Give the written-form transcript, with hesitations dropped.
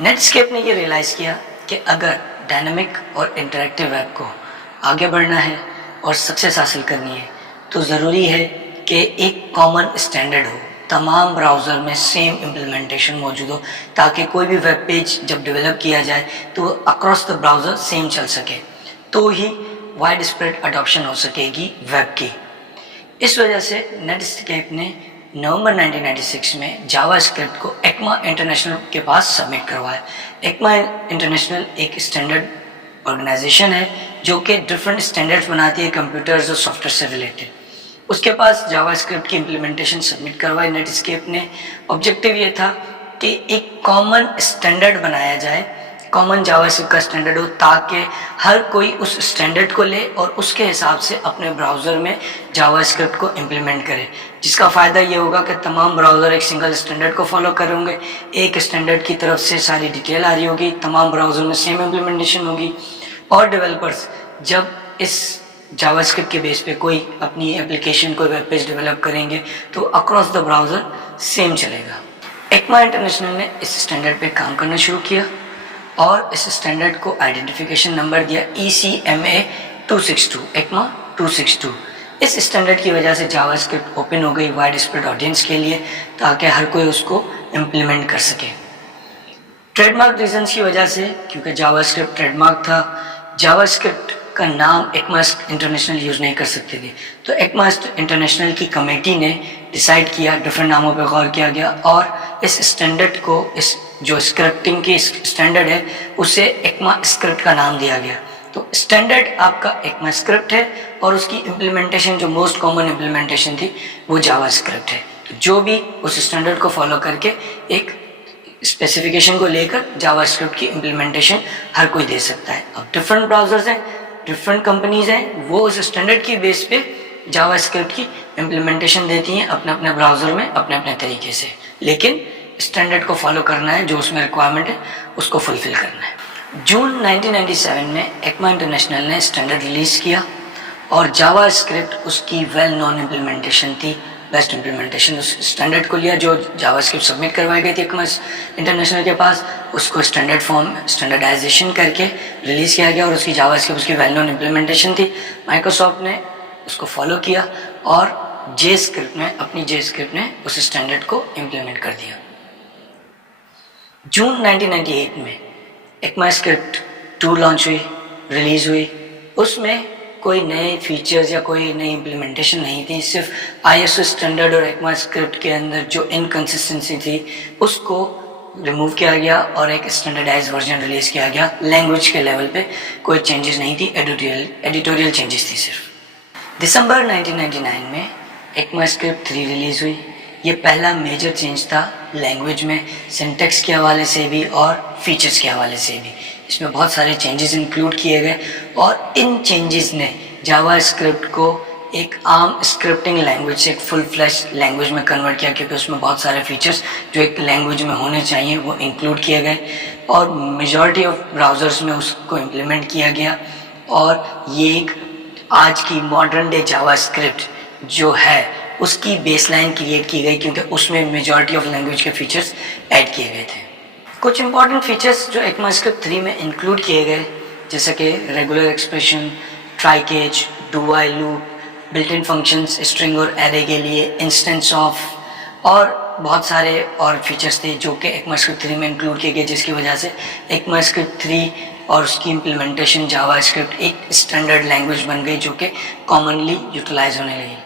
Netscape ने ये realise किया कि अगर डायनामिक और इंटरेक्टिव वेब को आगे बढ़ना है और सक्सेस हासिल करनी है तो ज़रूरी है कि एक कॉमन स्टैंडर्ड हो, तमाम ब्राउज़र में सेम इम्प्लीमेंटेशन मौजूद हो, ताकि कोई भी वेब पेज जब डेवलप किया जाए तो अक्रॉस द ब्राउज़र सेम चल सके, तो ही वाइड स्प्रेड अडॉप्शन हो सकेगी वेब की। इस वजह से नेटस्केप ने नवंबर 1996 में जावास्क्रिप्ट को एक्मा इंटरनेशनल के पास सबमिट करवाया। एक्मा इंटरनेशनल एक स्टैंडर्ड ऑर्गेनाइजेशन है जो कि डिफरेंट स्टैंडर्ड्स बनाती है कंप्यूटर्स और सॉफ्टवेयर से रिलेटेड। उसके पास जावास्क्रिप्ट की इम्प्लीमेंटेशन सबमिट करवाई नेटस्केप ने। ऑब्जेक्टिव ये था कि एक कॉमन स्टैंडर्ड बनाया जाए, कॉमन जावास्क्रिप्ट का स्टैंडर्ड हो, ताकि हर कोई उस स्टैंडर्ड को ले और उसके हिसाब से अपने ब्राउज़र में जावास्क्रिप्ट को इम्प्लीमेंट करे, जिसका फ़ायदा ये होगा कि तमाम ब्राउज़र एक सिंगल स्टैंडर्ड को फॉलो कर होंगे, एक स्टैंडर्ड की तरफ से सारी डिटेल आ रही होगी, तमाम ब्राउज़र में सेम इम्प्लीमेंटेशन होगी और डेवलपर्स जब इस जावास्क्रिप्ट के बेस पे कोई अपनी एप्लीकेशन, कोई वेब पेज डेवलप करेंगे तो अक्रॉस द ब्राउज़र सेम चलेगा। एक्मा इंटरनेशनल ने इस स्टैंडर्ड पे काम करना शुरू किया और इस स्टैंडर्ड को आइडेंटिफिकेशन नंबर दिया ECMA 262, एक्मा 262। इस स्टैंडर्ड की वजह से जावास्क्रिप्ट ओपन हो गई वाइड स्प्रेड ऑडियंस के लिए, ताकि हर कोई उसको इम्प्लीमेंट कर सके। ट्रेडमार्क रीजंस की वजह से, क्योंकि जावास्क्रिप्ट ट्रेडमार्क था, जावास्क्रिप्ट का नाम एक्मा इंटरनेशनल यूज़ नहीं कर सकते थे, तो एक्मा इंटरनेशनल की कमेटी ने डिसाइड किया, डिफरेंट नामों पर गौर किया गया और इस स्टैंडर्ड को, इस जो स्क्रिप्टिंग की स्टैंडर्ड है, उसे एक्मा स्क्रिप्ट का नाम दिया गया। तो स्टैंडर्ड आपका एक्मा स्क्रिप्ट है और उसकी इम्प्लीमेंटेशन, जो मोस्ट कॉमन इम्प्लीमेंटेशन थी, वो जावास्क्रिप्ट है। तो जो भी उस स्टैंडर्ड को फॉलो करके एक स्पेसिफिकेशन को लेकर जावास्क्रिप्ट की इम्प्लीमेंटेशन हर कोई दे सकता है। अब डिफरेंट ब्राउज़र्स हैं, डिफरेंट कंपनीज हैं, वो उस स्टैंडर्ड की बेस पे जावास्क्रिप्ट की इम्प्लीमेंटेशन देती हैं अपने अपने ब्राउज़र में अपने अपने तरीके से, लेकिन स्टैंडर्ड को फॉलो करना है, जो उसमें रिक्वायरमेंट है उसको फुलफिल करना है। जून 1997 में एक्मा इंटरनेशनल ने स्टैंडर्ड रिलीज़ किया और जावास्क्रिप्ट उसकी वेल नोन इम्प्लीमेंटेशन थी, बेस्ट इम्प्लीमेंटेशन। उस स्टैंडर्ड को लिया जो जावास्क्रिप्ट सबमिट करवाई गई थी एक्मा इंटरनेशनल के पास, उसको स्टैंडर्ड फॉर्म स्टैंडर्डाइजेशन करके रिलीज़ किया गया और उसकी जावास्क्रिप्ट उसकी वेल नोन इम्प्लीमेंटेशन थी। माइक्रोसॉफ्ट ने उसको फॉलो किया और जेस्क्रिप्ट ने, अपनी जेस्क्रिप्ट ने उस स्टैंडर्ड को इम्प्लीमेंट कर दिया। जून 1998 में एक्मास्क्रिप्ट 2 लॉन्च हुई, रिलीज़ हुई। उसमें कोई नए फीचर्स या कोई नई इम्प्लीमेंटेशन नहीं थी, सिर्फ ISO स्टैंडर्ड और एक्मास्क्रिप्ट के अंदर जो इनकन्सिस्टेंसी थी उसको रिमूव किया गया और एक स्टैंडर्डाइज वर्जन रिलीज़ किया गया। लैंग्वेज के लेवल पे कोई चेंजेस नहीं थी, एडिटोरियल चेंजेस थी सिर्फ। दिसंबर 1999 में एक्मास्क्रिप्ट 3 रिलीज़ हुई। ये पहला मेजर चेंज था लैंग्वेज में, सिंटेक्स के हवाले से भी और फीचर्स के हवाले से भी। इसमें बहुत सारे चेंजेस इंक्लूड किए गए और इन चेंजेस ने जावास्क्रिप्ट को एक आम स्क्रिप्टिंग लैंग्वेज से एक फुल फ्लैश लैंग्वेज में कन्वर्ट किया, क्योंकि उसमें बहुत सारे फीचर्स जो एक लैंग्वेज में होने चाहिए वो इंक्लूड किए गए और मेजॉरिटी ऑफ ब्राउज़र्स में उसको इम्प्लीमेंट किया गया। और ये एक आज की मॉडर्न डे जावास्क्रिप्ट जो है उसकी बेसलाइन क्रिएट की गई, क्योंकि उसमें मेजॉरिटी ऑफ लैंग्वेज के फीचर्स ऐड किए गए थे। कुछ इंपॉर्टेंट फीचर्स जो एक्मास्क्रिप्ट 3 में इंक्लूड किए गए, जैसे कि regular expression, try catch, do while loop, built in functions string और एरे के लिए, इंस्टेंस ऑफ, और बहुत सारे और फीचर्स थे जो कि एक्मास्क्रिप्ट 3 में इंक्लूड किए गए, जिसकी वजह से एक्मास्क्रिप्ट 3 और उसकी इम्प्लीमेंटेशन जावास्क्रिप्ट एक स्टैंडर्ड लैंग्वेज बन गई जो कि कॉमनली यूटिलाइज होने लगी।